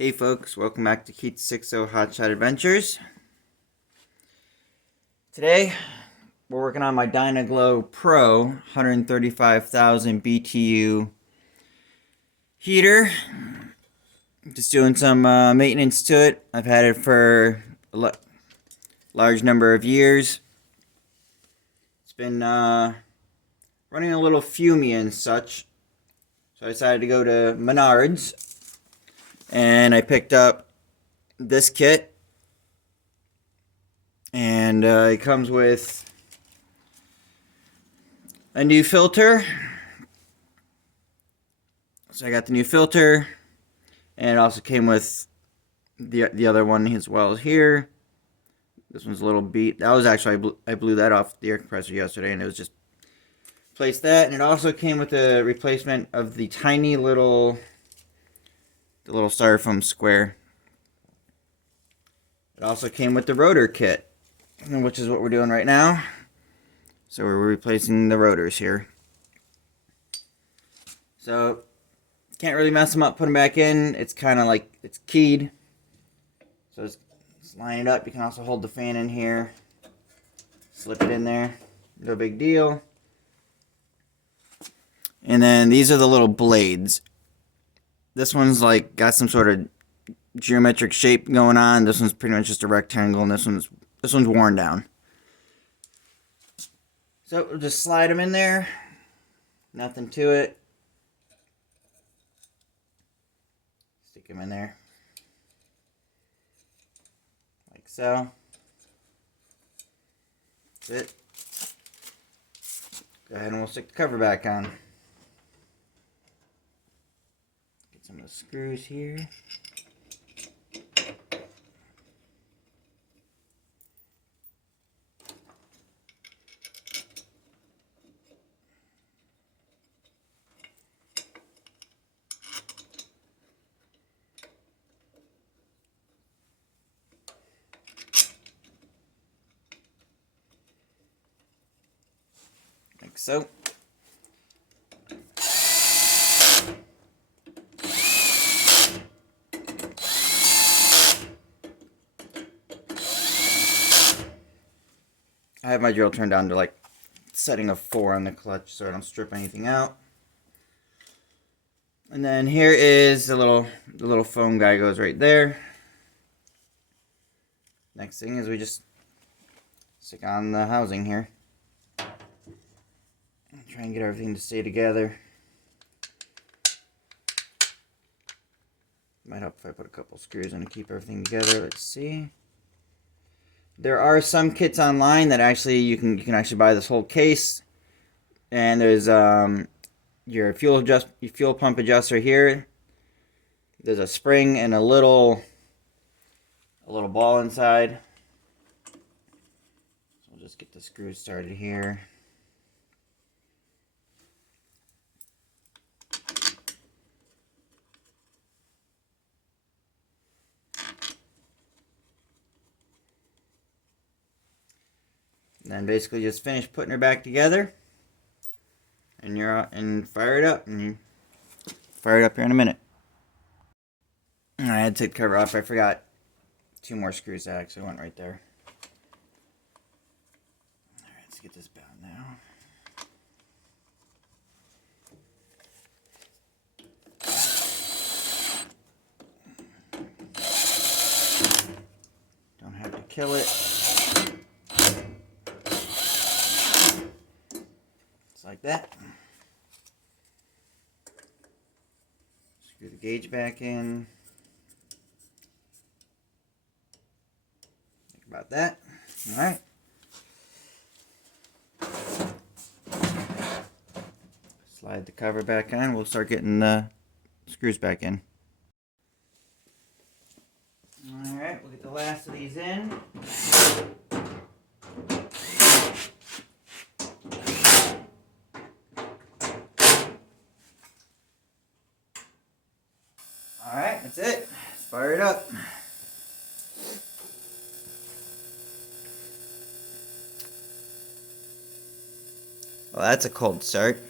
Hey folks, welcome back to Keith 60 Hotshot Adventures. Today, we're working on my Dyna-Glo Pro 135,000 BTU heater. Just doing some maintenance to it. I've had it for a large number of years. It's been running a little fumey and such. So I decided to go to Menards. And I picked up this kit, and it comes with a new filter. So I got the new filter, and it also came with the other one as well as here. This one's a little beat. That was actually, I blew that off the air compressor yesterday, and it was just placed that. And it also came with a replacement of the tiny little styrofoam square. It also came with the rotor kit, which is what we're doing right now. So we're replacing the rotors here. So can't really mess them up, put them back in. It's kind of like it's keyed. So just line it up. You can also hold the fan in here, slip it in there, no big deal. And then these are the little blades. This one's like got some sort of geometric shape going on. This one's pretty much just a rectangle, and this one's worn down. So we'll just slide them in there. Nothing to it. Stick them in there. Like so. That's it. Go ahead and we'll stick the cover back on. Get some of the screws here. Like so. I have my drill turned down to like setting of 4 on the clutch so I don't strip anything out. And then here is the little foam guy goes right there. Next thing is we just stick on the housing here. Try and get everything to stay together. Might help if I put a couple screws in to keep everything together. Let's see. There are some kits online that actually you can actually buy this whole case, and there's your fuel pump adjuster here. There's a spring and a little ball inside. So we'll just get the screws started here. And then basically just finish putting her back together, and and fire it up, and you fire it up here in a minute. I had to take the cover off. I forgot 2 more screws that actually went right there. Alright, let's get this bound now. Don't have to kill it. Like that. Screw the gauge back in. Think about that. Alright. Slide the cover back on. We'll start getting the screws back in. Alright, we'll get the last of these in. Alright, that's it. Let's fire it up. Well, that's a cold start.